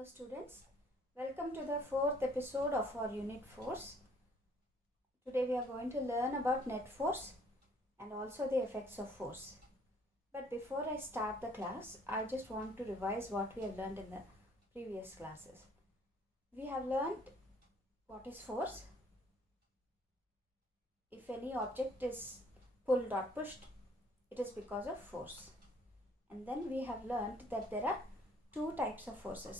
Hello students, welcome to the fourth episode of our unit force. Today we are going to learn about net force and also the effects of force. But before I start the class, I just want to revise what we have learned in the previous classes. We have learned what is force. If any object is pulled or pushed, it is because of force. And then we have learned that there are two types of forces.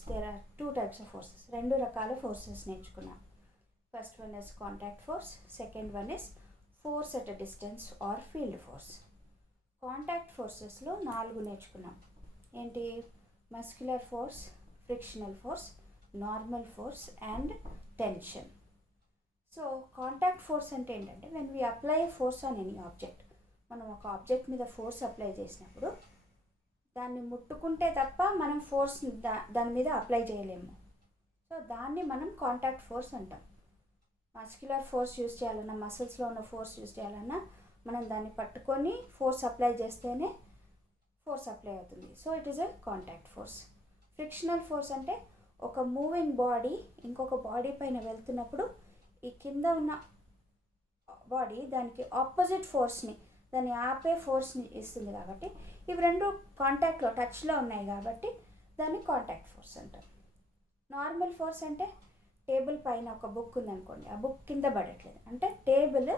రెండు రకాల forces నేర్చుకున్నాం. First one is contact force, second one is force at a distance or field force. Contact ఫోర్సెస్లో 4 నేర్చుకున్నాం. ఏంటి? Muscular force, frictional force, normal force and tension. So contact force అంటే ఏంటంటే when we apply force on any object, మనం ఒక ఆబ్జెక్ట్ మీద force apply చేసినప్పుడు దాన్ని ముట్టుకుంటే తప్ప మనం ఫోర్స్ని దాని మీద అప్లై చేయలేము. సో దాన్ని మనం కాంటాక్ట్ ఫోర్స్ అంటాం. మస్క్యులర్ ఫోర్స్ యూజ్ చేయాలన్నా, మసిల్స్లో ఉన్న ఫోర్స్ యూజ్ చేయాలన్నా మనం దాన్ని పట్టుకొని ఫోర్స్ అప్లై చేస్తేనే ఫోర్స్ అప్లై అవుతుంది. So it is a contact force. Frictional force అంటే ఒక మూవింగ్ బాడీ ఇంకొక బాడీ పైన వెళ్తున్నప్పుడు ఈ కింద ఉన్న బాడీ దానికి ఆపోజిట్ ఫోర్స్ని, దాన్ని ఆపే ఫోర్స్ని ఇస్తుంది. కాబట్టి ఇవి రెండు కాంటాక్ట్లో టచ్లో ఉన్నాయి కాబట్టి దాన్ని కాంటాక్ట్ ఫోర్స్ అంటారు. నార్మల్ ఫోర్స్ అంటే టేబుల్ పైన ఒక బుక్ ఉందనుకోండి, ఆ బుక్ కింద పడట్లేదు అంటే టేబుల్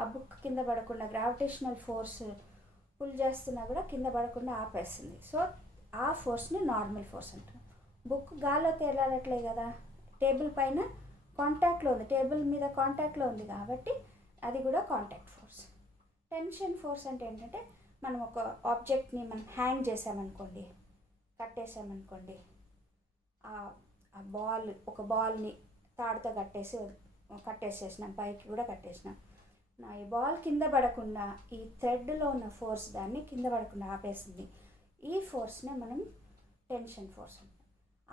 ఆ బుక్ కింద పడకుండా గ్రావిటేషనల్ ఫోర్స్ పుల్ చేస్తున్నా కూడా కింద పడకుండా ఆపేస్తుంది. సో ఆ ఫోర్స్ని నార్మల్ ఫోర్స్ అంటారు. బుక్ గాల్లో తేలాడట్లేదు కదా, టేబుల్ పైన కాంటాక్ట్లో ఉంది, టేబుల్ మీద కాంటాక్ట్లో ఉంది కాబట్టి అది కూడా కాంటాక్ట్ ఫోర్స్. టెన్షన్ ఫోర్స్ అంటే ఏంటంటే మనం ఒక ఆబ్జెక్ట్ని మనం హ్యాంగ్ చేసామనుకోండి, కట్టేసామనుకోండి, ఆ బాల్, ఒక బాల్ని తాడుతో కట్టేసేసినాం, పైకి కూడా కట్టేసినాం. ఈ బాల్ కింద పడకుండా ఈ థ్రెడ్లో ఉన్న ఫోర్స్ దాన్ని కింద పడకుండా ఆపేసింది. ఈ ఫోర్స్నే మనం టెన్షన్ ఫోర్స్ అంటాం.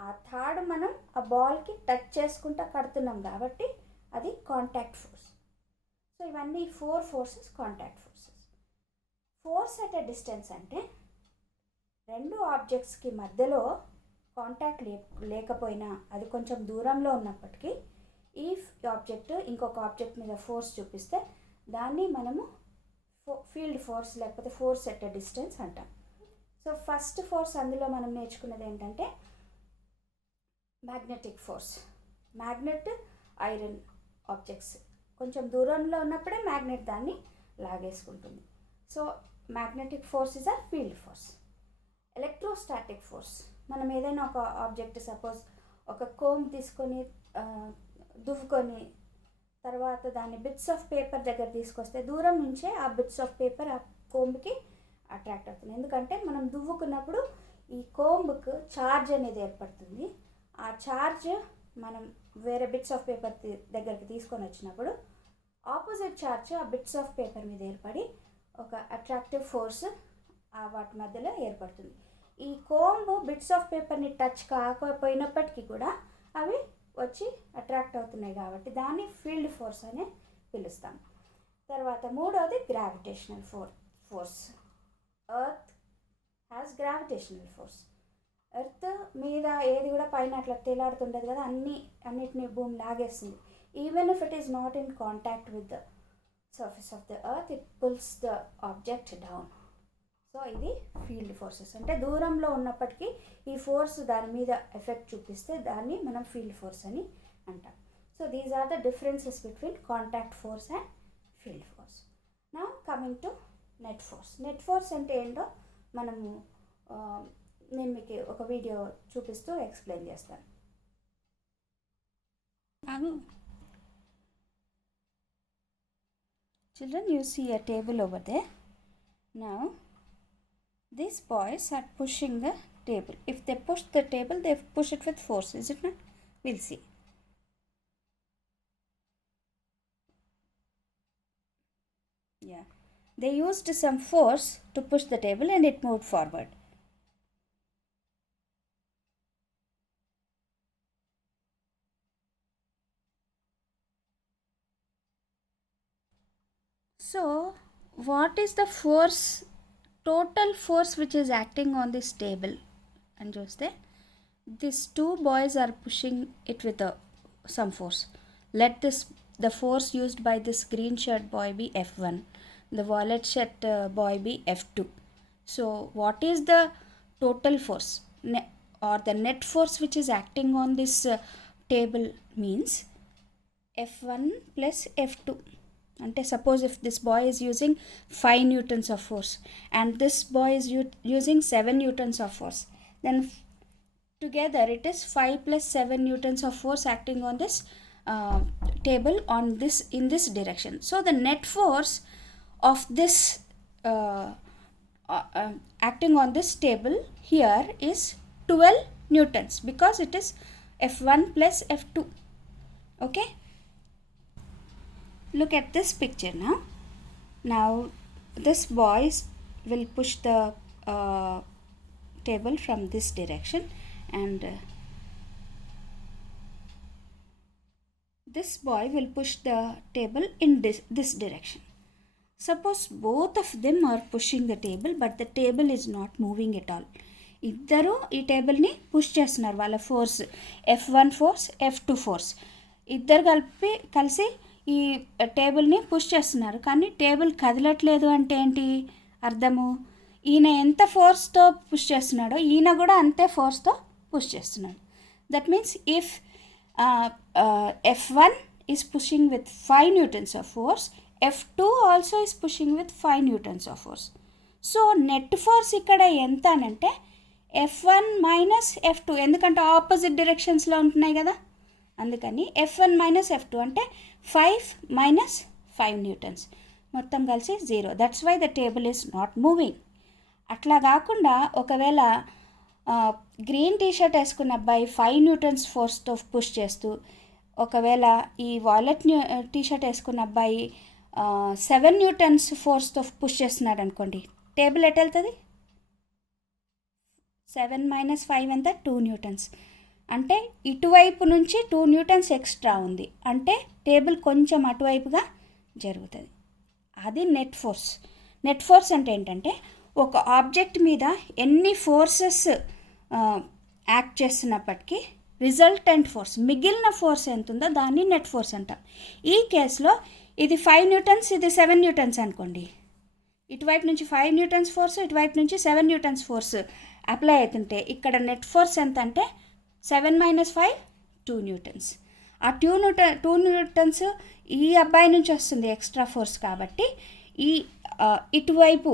ఆ థాడ్ మనం ఆ బాల్కి టచ్ చేసుకుంటూ కడుతున్నాం కాబట్టి అది కాంటాక్ట్ ఫోర్స్. సో ఇవన్నీ 4 forces contact forces. Force at a distance అంటే రెండు ఆబ్జెక్ట్స్కి మధ్యలో కాంటాక్ట్ లేకపోయినా, అది కొంచెం దూరంలో ఉన్నప్పటికీ ఈ ఆబ్జెక్ట్ ఇంకొక ఆబ్జెక్ట్ మీద ఫోర్స్ చూపిస్తే దాన్ని మనము ఫీల్డ్ ఫోర్స్ లేకపోతే ఫోర్స్ ఎట్ ఎ డిస్టెన్స్ అంటాం. సో ఫస్ట్ ఫోర్స్ అందులో మనం నేర్చుకున్నది ఏంటంటే magnetic force. Magnet, iron objects కొంచెం దూరంలో ఉన్నప్పుడే మ్యాగ్నెట్ దాన్ని లాగేసుకుంటుంది. So magnetic force is a field force. Electrostatic force, మనం ఏదైనా ఒక ఆబ్జెక్ట్ సపోజ్ ఒక కోమ్ తీసుకొని దువ్వుకొని తర్వాత దాన్ని బిట్స్ ఆఫ్ పేపర్ దగ్గర తీసుకొస్తే దూరం నుంచే ఆ బిట్స్ ఆఫ్ పేపర్ ఆ కోంబ్కి అట్రాక్ట్ అవుతుంది. ఎందుకంటే మనం దువ్వుకున్నప్పుడు ఈ కోంబ్కు ఛార్జ్ అనేది ఏర్పడుతుంది. ఆ ఛార్జ్ మనం వేరే బిట్స్ ఆఫ్ పేపర్ దగ్గరికి తీసుకొని వచ్చినప్పుడు ఆపోజిట్ ఛార్జ్ ఆ బిట్స్ ఆఫ్ పేపర్ మీద ఏర్పడి ఒక అట్రాక్టివ్ ఫోర్స్ వాటి మధ్యలో ఏర్పడుతుంది. ఈ కోంబ్ బిట్స్ ఆఫ్ పేపర్ని టచ్ కాకపోయినప్పటికీ కూడా అవి వచ్చి అట్రాక్ట్ అవుతున్నాయి కాబట్టి దాన్ని ఫీల్డ్ ఫోర్స్ అని పిలుస్తాం. తర్వాత మూడవది gravitational force. Earth has gravitational force. Earth మీద ఏది కూడా పైన అట్లా తేలాడుతుండదు కదా, అన్నిటిని భూమి లాగేస్తుంది. Even if it is not in contact with the surface of the earth, it pulls the object down. So ఇది ఫీల్డ్ ఫోర్సెస్. అంటే దూరంలో ఉన్నప్పటికీ ఈ ఫోర్స్ దాని మీద ఎఫెక్ట్ చూపిస్తే దాన్ని మనం ఫీల్డ్ ఫోర్స్ అని అంటాం. So these are the differences between contact force and field force. Now coming to net force. Net force అంటే ఏంటో మనము నేను మీకు ఒక వీడియో చూపిస్తూ ఎక్స్ప్లెయిన్ చేస్తాను. Children, you see a table over there. Now these boys are pushing the table. If they push the table, they push it with force, is it not? We'll see. Yeah, they used some force to push the table and it moved forward. So what is the force, total force which is acting on this table అని చూస్తే these two boys are pushing it with some force. Let the force used by this green shirt boy be F1, the violet shirt boy be F2. So what is the total force or the net force which is acting on this table means F1 plus F2. Ante suppose if this boy is using 5 newtons of force and this boy is using 7 newtons of force, then together it is 5 plus 7 newtons of force acting on this table on this in this direction. So the net force of this acting on this table here is 12 newtons because it is F1 plus F2. Okay, look at this picture now. Now this boy will push the table from this direction and this boy will push the table in this direction. Suppose both of them are pushing the table but the table is not moving at all. ఇద్దరు ఈ టేబుల్ని పుష్ చేస్తున్నారు, వాళ్ళ force F1 force F2 force ఇద్దరు కలిసి ఈ టేబుల్ని పుష్ చేస్తున్నారు. కానీ టేబుల్ కదలట్లేదు అంటే ఏంటి అర్థము? ఈయన ఎంత ఫోర్స్తో పుష్ చేస్తున్నాడో ఈయన కూడా అంతే ఫోర్స్తో పుష్ చేస్తున్నాడు. That means if F1 is pushing with 5 newtons of force, F2 also is pushing with 5 newtons of force. So net force ఇక్కడ ఎంత అనంటే F1 మైనస్ F2, ఎందుకంటే ఆపోజిట్ డైరెక్షన్స్లో ఉంటున్నాయి కదా, అందుకని F1 మైనస్ F2 అంటే 5 మైనస్ 5 న్యూటన్స్ మొత్తం కలిసి 0. That's why the table is not moving. అట్లా కాకుండా ఒకవేళ గ్రీన్ టీషర్ట్ వేసుకున్న అబ్బాయి 5 న్యూటన్స్ ఫోర్స్తో పుష్ చేస్తూ ఒకవేళ ఈ వాలెట్ టీషర్ట్ వేసుకున్న అబ్బాయి 7 న్యూటన్స్ ఫోర్స్తో పుష్ చేస్తున్నాడు అనుకోండి, టేబుల్ ఎటు వెళ్తుంది? 7 మైనస్ 5 ఎంత? 2 న్యూటన్స్. అంటే ఇటువైపు నుంచి 2 న్యూటన్స్ ఎక్స్ట్రా ఉంది అంటే టేబుల్ కొంచెం అటువైపుగా జరుగుతుంది. అది నెట్ ఫోర్స్. నెట్ ఫోర్స్ అంటే ఏంటంటే ఒక ఆబ్జెక్ట్ మీద ఎన్ని ఫోర్సెస్ యాక్ట్ చేస్తున్నప్పటికీ రిజల్టెంట్ ఫోర్స్, మిగిలిన ఫోర్స్ ఎంత ఉందో దాన్ని నెట్ ఫోర్స్ అంటాం. ఈ కేసులో ఇది 5 న్యూటన్స్, ఇది 7 న్యూటన్స్ అనుకోండి. ఇటువైపు నుంచి 5 న్యూటన్స్ ఫోర్స్, ఇటువైపు నుంచి 7 న్యూటన్స్ ఫోర్స్ అప్లై అవుతుంటే ఇక్కడ నెట్ ఫోర్స్ ఎంత అంటే 7 మైనస్ 5 2 న్యూటన్స్. ఆ 2 న్యూటన్స్ ఈ అబ్బాయి నుంచి వస్తుంది ఎక్స్ట్రా ఫోర్స్ కాబట్టి ఈ ఇటువైపు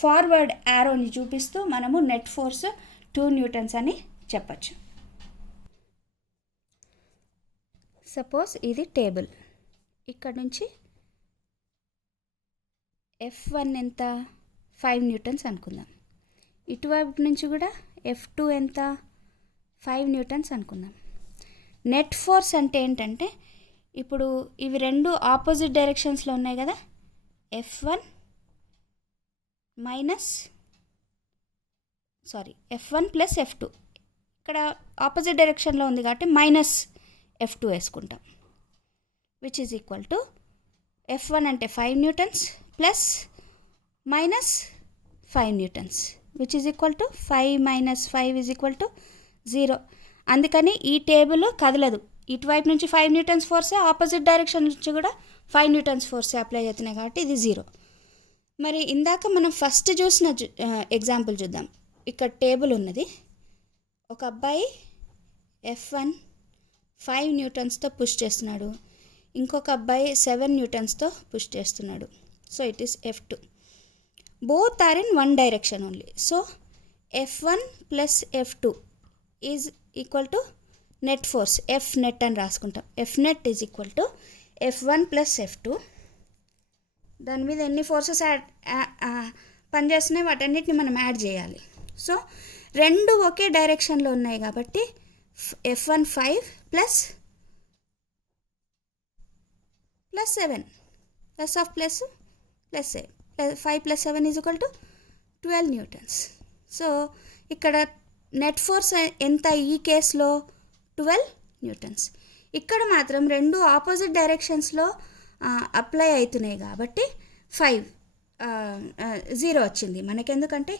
ఫార్వర్డ్ యారోని చూపిస్తూ మనము నెట్ ఫోర్స్ 2 న్యూటన్స్ అని చెప్పచ్చు. సపోజ్ ఇది టేబుల్, ఇక్కడ నుంచి F1 ఎంత? 5 న్యూటన్స్ అనుకుందాం. ఇటువైపు నుంచి కూడా F2 ఎంత? 5 న్యూటన్స్ అనుకుందాం. నెట్ ఫోర్స్ అంటే ఏంటంటే ఇప్పుడు ఇవి రెండు ఆపోజిట్ డైరెక్షన్స్లో ఉన్నాయి కదా, F1 ప్లస్ F2 ఇక్కడ ఆపోజిట్ డైరెక్షన్లో ఉంది కాబట్టి మైనస్ F2 వేసుకుంటాం, which is equal to F1 అంటే 5 newtons plus minus 5 newtons which is equal to 5 minus 5 is equal to 0. అందుకని ఈ టేబుల్ కదలదు. ఇటువైపు నుంచి 5 న్యూటన్స్ ఫోర్సే, ఆపోజిట్ డైరెక్షన్ నుంచి కూడా 5 న్యూటన్స్ ఫోర్సే అప్లై అవుతున్నాయి కాబట్టి ఇది 0. మరి ఇందాక మనం ఫస్ట్ చూసిన ఎగ్జాంపుల్ చూద్దాం. ఇక్కడ టేబుల్ ఉన్నది, ఒక అబ్బాయి F1 5 న్యూటన్స్తో పుష్ చేస్తున్నాడు, ఇంకొక అబ్బాయి 7 న్యూటన్స్తో పుష్ చేస్తున్నాడు. So it is F2. Both are in one direction only. So F1 plus F2 is equal to net force, F net అని రాసుకుంటాం. F net is equal to F1 plus F2. దాని మీద ఎన్ని ఫోర్సెస్ పనిచేస్తున్నాయి వాటన్నిటిని మనం యాడ్ చేయాలి. సో రెండు ఒకే డైరెక్షన్లో ఉన్నాయి కాబట్టి F1 5 plus 7 plus of plus 5 plus 7 is equal to 12 newtons. So ఇక్కడ నెట్ ఫోర్స్ ఎంత ఈ కేసులో? 12 న్యూటన్స్. ఇక్కడ మాత్రం రెండు ఆపోజిట్ డైరెక్షన్స్లో అప్లై అవుతున్నాయి కాబట్టి 0 వచ్చింది మనకెందుకంటే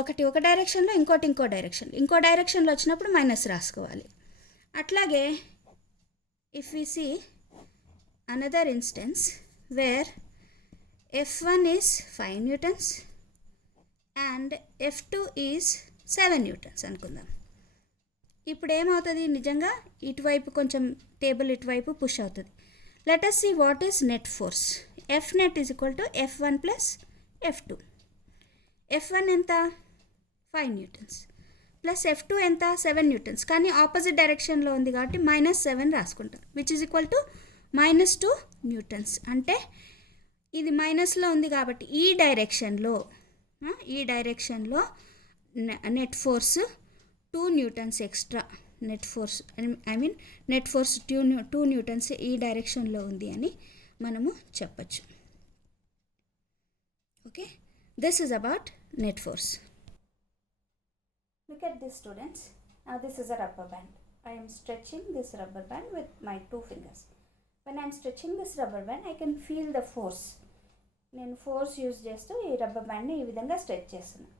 ఒకటి ఒక డైరెక్షన్లో, ఇంకోటి ఇంకో డైరెక్షన్లో వచ్చినప్పుడు మైనస్ రాసుకోవాలి. అట్లాగే if we see another instance where F1 is 5 newtons and F2 is 7 newtons అనుకుందాం. ఇప్పుడు ఏమవుతుంది, నిజంగా ఇటువైపు కొంచెం టేబుల్ ఇటువైపు పుష్ అవుతుంది. Let us see what is net force. F net is equal to F1 plus F2. F1 ఎంత 5 newtons ప్లస్ F2 ఎంత 7 newtons. కానీ ఆపోజిట్ డైరెక్షన్లో ఉంది కాబట్టి -7 రాసుకుంటాం, విచ్ ఈజ్ ఈక్వల్ టు -2 newtons. అంటే ఇది మైనస్లో ఉంది కాబట్టి ఈ డైరెక్షన్లో net force 2 newtons extra, net force net force 2 newtons ఈ డైరెక్షన్లో ఉంది అని మనము చెప్పచ్చు. Okay, this is about net force. Look at this students. Now this is a rubber band. I am stretching this rubber band with my 2 fingers. When I am stretching this rubber band, I can feel the force. నేను force use చేస్తూ ఈ rubber బ్యాండ్ని ఈ విధంగా stretch చేస్తున్నాను.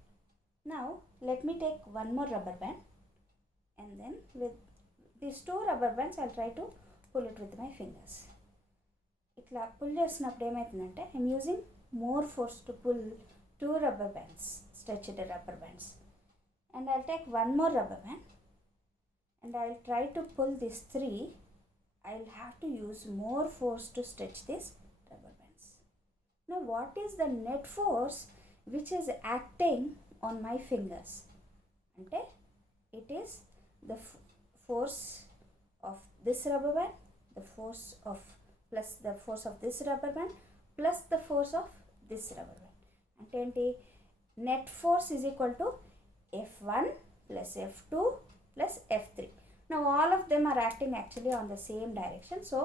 Now let me take one more rubber band and then with these 2 rubber bands I try to pull it with my fingers. ఇట్లా pull చేస్తున్నప్పుడు ఏమవుతుందంటే I'm using more force to pull 2 rubber bands, stretched rubber bands. And I take one more rubber band and I will try to pull these 3. I will have to use more force to stretch these rubber bands. Now what is the net force which is acting on my fingers? Ante it is the force of this rubber band, the force of plus the force of this rubber band plus the force of this rubber band. Ante enti net force is equal to F1 plus F2 plus F3. Now all of them are acting actually on the same direction. So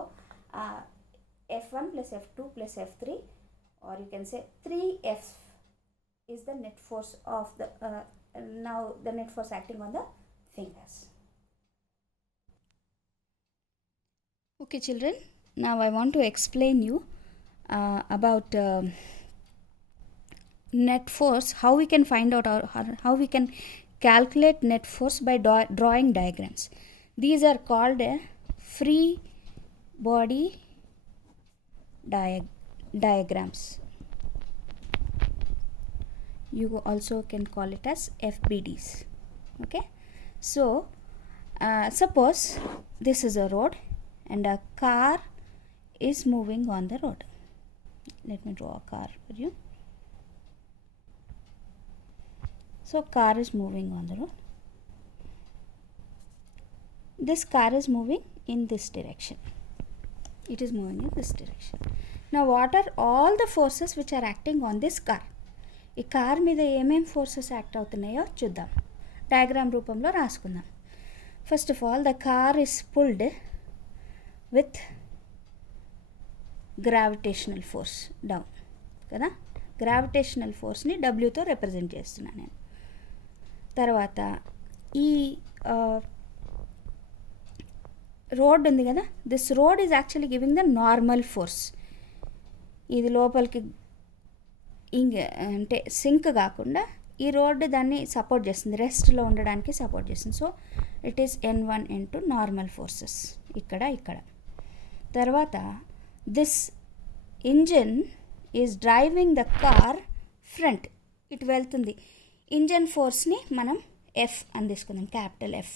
F1 plus F2 plus F3, or you can say 3F is the net force of the now the net force acting on the fingers. Okay children, now I want to explain you about net force, how we can find out how we can calculate net force by drawing diagrams. These are called free body diagrams. You also can call it as FBDs. Okay, so suppose this is a road and a car is moving on the road. Let me draw a car for you. So car is moving on the road. This car is moving in this direction. It is moving in this direction. Now what are all the forces which are acting on this car? ఈ car మీద ఏమేం forces act అవుతున్నాయో చూద్దాం, diagram రూపంలో రాసుకుందాం. First of all the car is pulled with gravitational force down కదా. Gravitational ఫోర్స్ని డబ్ల్యూతో రిప్రజెంట్ చేస్తున్నాను నేను. తర్వాత ఈ రోడ్ ఉంది కదా, this road is actually giving the normal force. ఇది లోపలికి అంటే సింక్ కాకుండా ఈ రోడ్డు దాన్ని సపోర్ట్ చేస్తుంది, రెస్ట్లో ఉండడానికి సపోర్ట్ చేస్తుంది. So it is N1 N2 normal forces ఇక్కడ. తర్వాత this engine is driving the car front, ఇటు వెళ్తుంది. ఇంజన్ ఫోర్స్ని మనం ఎఫ్ అని తీసుకుందాం, క్యాపిటల్ ఎఫ్.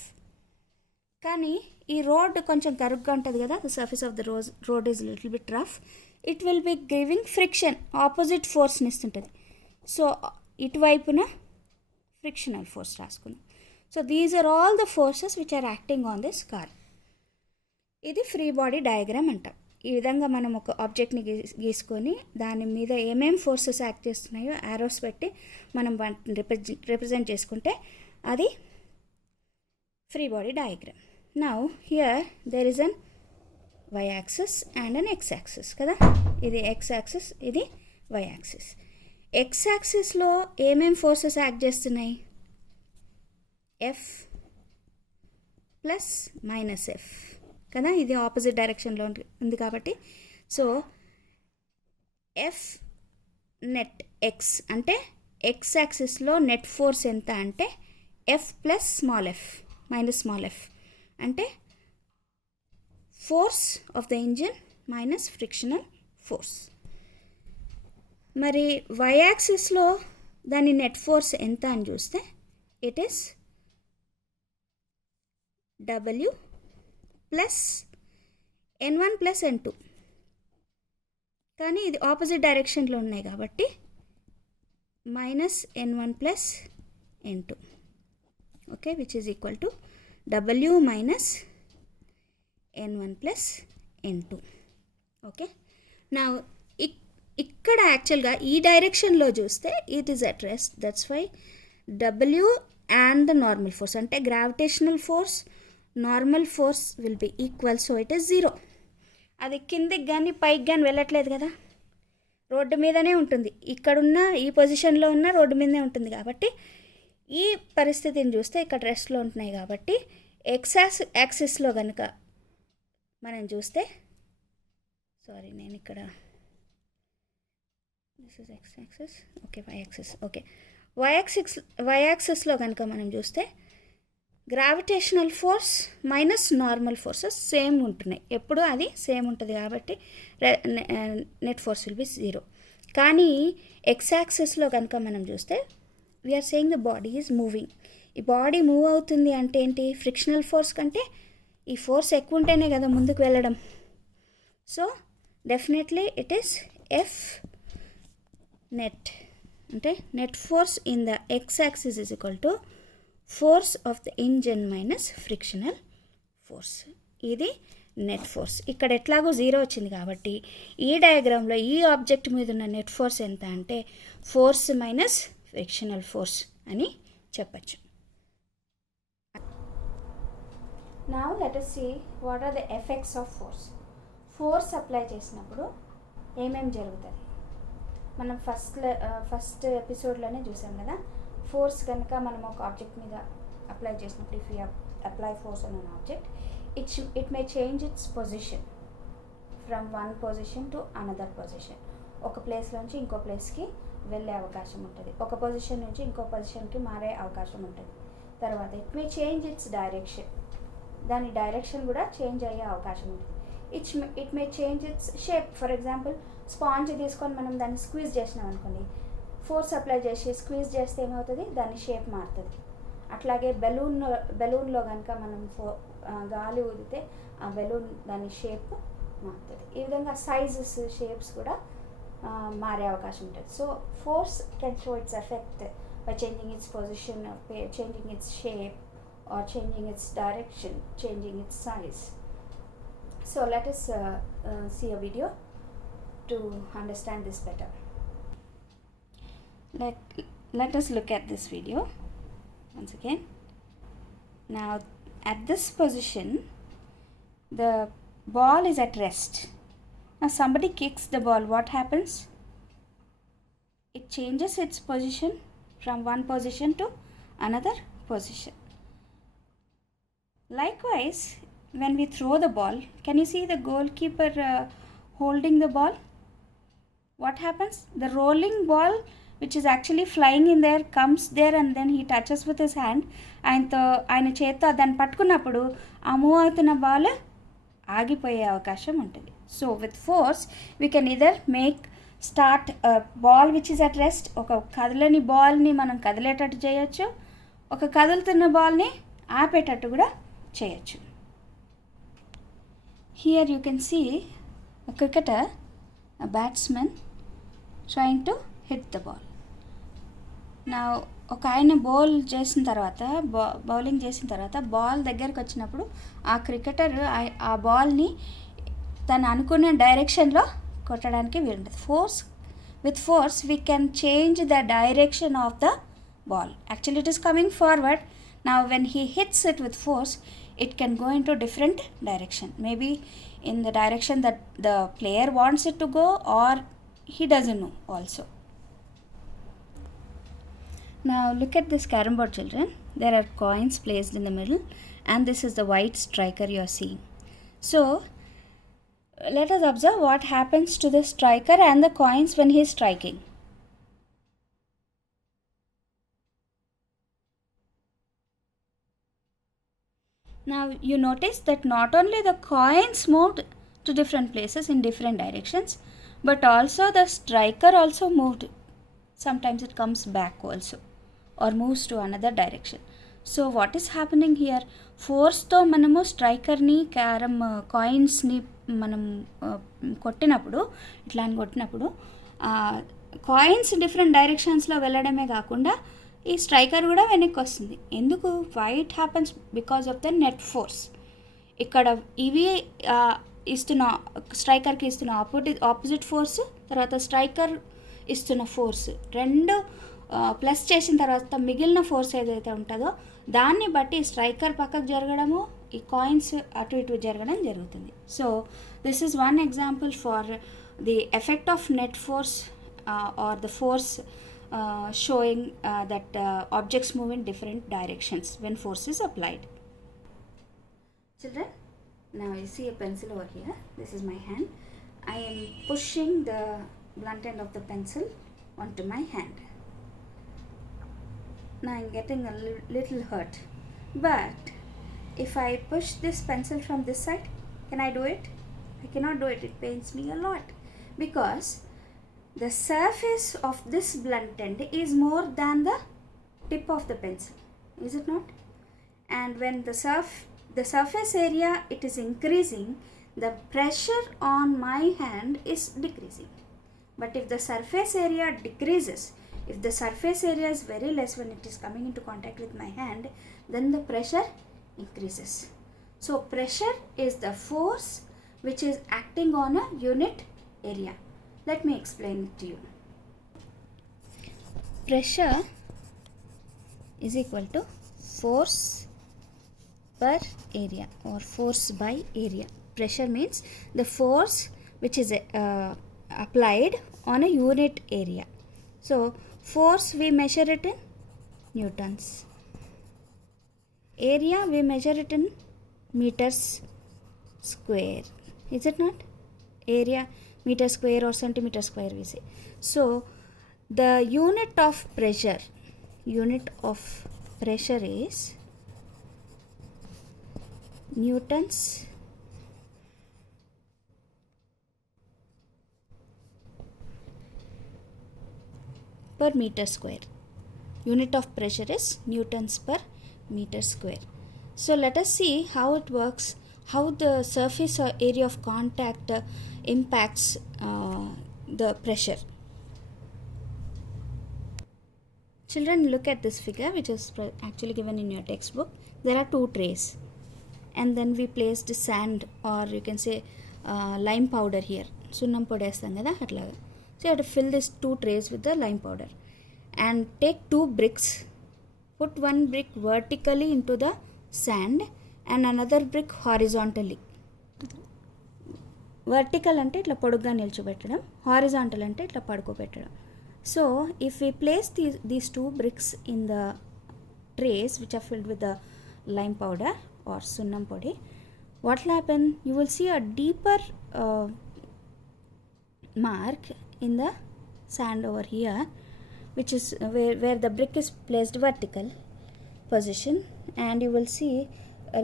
కానీ ఈ రోడ్ కొంచెం కరుగ్గా ఉంటుంది కదా, the surface of the road is little bit rough. It will be giving friction, opposite ఫోర్స్ని ఇస్తుంటుంది. సో ఇటువైపున ఫ్రిక్షనల్ ఫోర్స్ రాసుకుందాం. So these are all the forces which are acting on this car. ఇది ఫ్రీ బాడీ డయాగ్రామ్ అంటాం. ఈ విధంగా మనం ఒక ఆబ్జెక్ట్ని గీసుకొని దాని మీద ఏమేం ఫోర్సెస్ యాక్ట్ చేస్తున్నాయో యారోస్ పెట్టి మనం వాటిని రిప్రజెంట్ చేసుకుంటే అది free body diagram. Now here there is an y-axis and an x-axis కదా. ఇది x-axis, ఇది y-axis. x-axisలో ఏమేం ఫోర్సెస్ యాక్ట్ చేస్తున్నాయి? F ప్లస్ మైనస్ F కదా. ఇది ఆపోజిట్ డైరెక్షన్లో ఉంది కాబట్టి సో F నెట్ X అంటే ఎక్స్ యాక్సిస్లో నెట్ ఫోర్స్ ఎంత అంటే F plus small F minus small F అంటే force of the engine minus frictional force. మరి వై యాక్సిస్లో దాని నెట్ ఫోర్స్ ఎంత అని చూస్తే it is W plus N1 plus N2, కానీ ఇది ఆపోజిట్ డైరెక్షన్లో ఉన్నాయి కాబట్టి minus N1 plus N2, okay, which is equal to W minus N1 plus N2. Okay, నా ఇక్కడ యాక్చువల్గా ఈ డైరెక్షన్లో చూస్తే it is at rest, that's why W and the normal force అంటే gravitational force normal force will be equal, so it is 0. అది కిందికి కానీ పైకి కానీ వెళ్ళట్లేదు కదా, రోడ్డు మీదనే ఉంటుంది. ఇక్కడున్న ఈ పొజిషన్లో ఉన్న రోడ్డు మీదనే ఉంటుంది కాబట్టి ఈ పరిస్థితిని చూస్తే ఇక్కడ రెస్ట్లో ఉంటున్నాయి కాబట్టి ఎక్స్ యాక్సిస్లో కనుక మనం చూస్తే, సారీ నేను ఇక్కడ this is x axis, okay, y axis, okay, y యాక్సిస్లో కనుక మనం చూస్తే gravitational force minus normal forces same ఉంటున్నాయి, ఎప్పుడూ అది సేమ్ ఉంటుంది కాబట్టి నెట్ ఫోర్స్ విల్ బి 0. కానీ ఎక్స్ యాక్సిస్లో కనుక మనం చూస్తే we're saying the body is moving. ఈ బాడీ మూవ్ అవుతుంది అంటే ఏంటి, ఫ్రిక్షనల్ ఫోర్స్ కంటే ఈ ఫోర్స్ ఎక్కువ ఉంటేనే కదా ముందుకు వెళ్ళడం. So definitely it is F net అంటే net force in the x axis is equal to force of the engine minus frictional force. ఇది నెట్ ఫోర్స్. ఇక్కడ ఎట్లాగో 0 వచ్చింది కాబట్టి ఈ డయాగ్రామ్లో ఈ ఆబ్జెక్ట్ మీద ఉన్న నెట్ ఫోర్స్ ఎంత అంటే ఫోర్స్ మైనస్ ఫ్రిక్షనల్ ఫోర్స్ అని చెప్పచ్చు. Now let us see what are the effects of force. Force apply చేసినప్పుడు ఏమేమి జరుగుతుంది మనం ఫస్ట్ ఎపిసోడ్లోనే చూసాం కదా. ఫోర్స్ కనుక మనం ఒక ఆబ్జెక్ట్ మీద అప్లై చేసినప్పుడు if you apply force on an object it may change it's position from one position to another position. ఒక ప్లేస్లోంచి ఇంకో ప్లేస్కి వెళ్ళే అవకాశం ఉంటుంది, ఒక పొజిషన్ నుంచి ఇంకో పొజిషన్కి మారే అవకాశం ఉంటుంది. తర్వాత it may change it's direction, దాని డైరెక్షన్ కూడా చేంజ్ అయ్యే అవకాశం ఉంటుంది. It may change it's shape. For example sponge తీసుకొని మనం దాన్ని స్క్వీజ్ చేసినాం అనుకోండి, ఫోర్స్ అప్లై చేసి స్క్వీజ్ చేస్తే ఏమవుతుంది, దాని షేప్ మారుతుంది. అట్లాగే బెలూన్లో కనుక మనం గాలి ఊదితే ఆ బెలూన్ దాని షేప్ మారుతుంది. ఈ విధంగా సైజెస్ షేప్స్ కూడా మారే అవకాశం ఉంటుంది. So force can show its effect by changing it's position, changing it's shape or changing its direction, changing its size. So let us see a video to understand this better. Let us look at this video once again. Now at this position the ball is at rest. Now somebody kicks the ball, what happens? It changes its position from one position to another position. Likewise, when we throw the ball, can you see the goalkeeper holding the ball? What happens? The rolling ball, which is actually flying in there, comes there and then he touches with his hand. ఆయన చేత్తో దాన్ని పట్టుకున్నప్పుడు ఆ మూవ్ అవుతున్న బాల్ ఆగిపోయే అవకాశం ఉంటుంది. So with force we can either start ball which is at rest. ఒక కదలని బాల్ని మనం కదిలేటట్టు చేయొచ్చు, ఒక కదులుతున్న బాల్ని ఆపేటట్టు కూడా చేయొచ్చు. Here you can see a cricketer, a batsman trying to hit the ball. Now ఒక ఆయన బౌలింగ్ చేసిన తర్వాత బాల్ దగ్గరకు వచ్చినప్పుడు ఆ క్రికెటర్ ఆ బాల్ని తను అనుకున్న డైరెక్షన్లో కొట్టడానికి వీలుంటుంది. With force we can change the direction of the ball. Actually it is coming forward. Now when he hits it with force, it can go into different direction, maybe in the direction that the player wants it to go, or he doesn't know also. Now look at this carom board, children. There are coins placed in the middle and this is the white striker you are seeing. So let us observe what happens to the striker and the coins when he is striking. Now you notice that not only the coins moved to different places in different directions, but also the striker also moved. Sometimes it comes back also or moves to another direction. So what is happening here, ఫోర్స్తో మనము స్ట్రైకర్ని క్యారమ్ కాయిన్స్ని మనం కొట్టినప్పుడు ఇట్లా అని కొట్టినప్పుడు coins different డైరెక్షన్స్లో వెళ్ళడమే కాకుండా ఈ స్ట్రైకర్ కూడా వెనక్కి వస్తుంది. ఎందుకు? Why it happens? Because of the net force. ఇక్కడ ఇవి ఇస్తున్న స్ట్రైకర్కి ఇస్తున్న ఆపోజిట్ ఫోర్స్, తర్వాత స్ట్రైకర్ ఇస్తున్న ఫోర్స్ రెండు ప్లస్ చేసిన తర్వాత మిగిలిన ఫోర్స్ ఏదైతే ఉంటుందో దాన్ని బట్టి స్ట్రైకర్ పక్కకు జరగడము, ఈ కాయిన్స్ అటు ఇటు జరగడం జరుగుతుంది. So this is one example for the effect of net force or the force showing that objects move in different directions when force is applied. Children, now you see a pencil over here. This is my hand. I am pushing the blunt end of the pencil onto my hand. Now I am getting a little hurt. But if I push this pencil from this side, can I do it? I cannot do it. It pains me a lot because the surface of this blunt end is more than the tip of the pencil, is it not? And when the surface area it is increasing, the pressure on my hand is decreasing. But if the surface area decreases, if the surface area is very less when it is coming into contact with my hand, then the pressure increases. So pressure is the force which is acting on a unit area. Let me explain it to you. Pressure is equal to force per area or force by area. Pressure means the force which is applied on a unit area. So force we measure it in newtons. Area we measure it in meters square. Is it not? Area meter square or centimeter square we say. So the unit of pressure is newtons per meter square. Unit of pressure is newtons per meter square. So let us see how it works, how the surface area of contact impacts the pressure. Children, look at this figure which is actually given in your textbook. There are two trays and then we placed sand or you can say lime powder here. Sunnam podestam kada atlaga. So you have to fill these two trays with the lime powder and take two bricks, put one brick vertically into the sand and another brick horizontally. Vertical అంటే ఇట్లా పొడుగ్గా నిల్చోబెట్టడం, horizontal అంటే ఇట్లా పడుకోబెట్టడం. So if we place these two bricks in the trays which are filled with the lime powder or sunnam podi, what will happen? You will see a deeper mark in the sand over here, which is where the brick is placed vertical position, and you will see a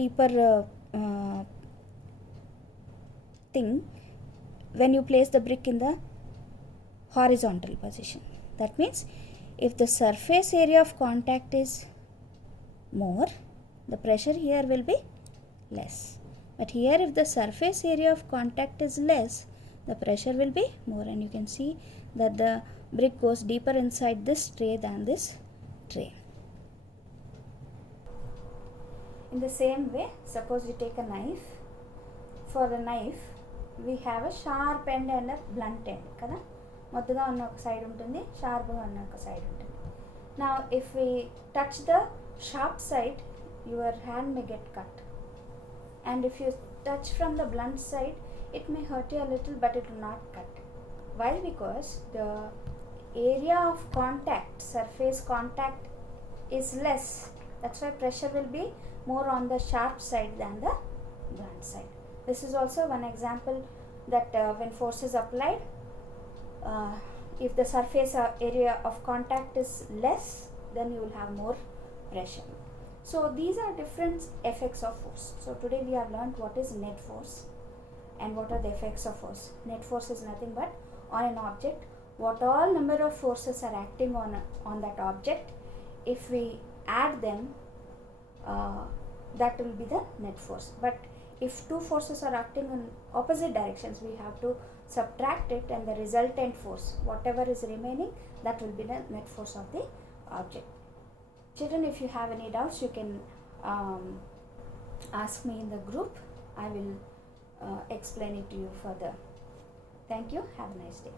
deeper thing when you place the brick in the horizontal position. That means if the surface area of contact is more, the pressure here will be less. But here if the surface area of contact is less, the pressure will be more, and you can see that the brick goes deeper inside this tray than this tray. In the same way, suppose you take a knife. For the knife we have a sharp end and a blunt end kada. మొద్దుగా ఉన్న ఒక సైడ్ ఉంటుంది, షార్ప్గా ఉన్న ఒక సైడ్ ఉంటుంది. Now if we touch the sharp side, your hand may get cut, and if you touch from the blunt side, it may hurt you a little but it will not cut. Why? Because the area of contact, surface contact is less. That's why pressure will be more on the sharp side than the blunt side. This is also one example that when force is applied, if the surface area of contact is less, then you will have more pressure. So these are different effects of force. So today we have learned what is net force and what are the effects of force. Net force is nothing but on an object, what all number of forces are acting on that object. If we add them, that will be the net force. But if two forces are acting in opposite directions, we have to subtract it, and the resultant force, whatever is remaining, that will be the net force of the object. Children, if you have any doubts, you can ask me in the group. I will explain it to you further. Thank you. Have a nice day.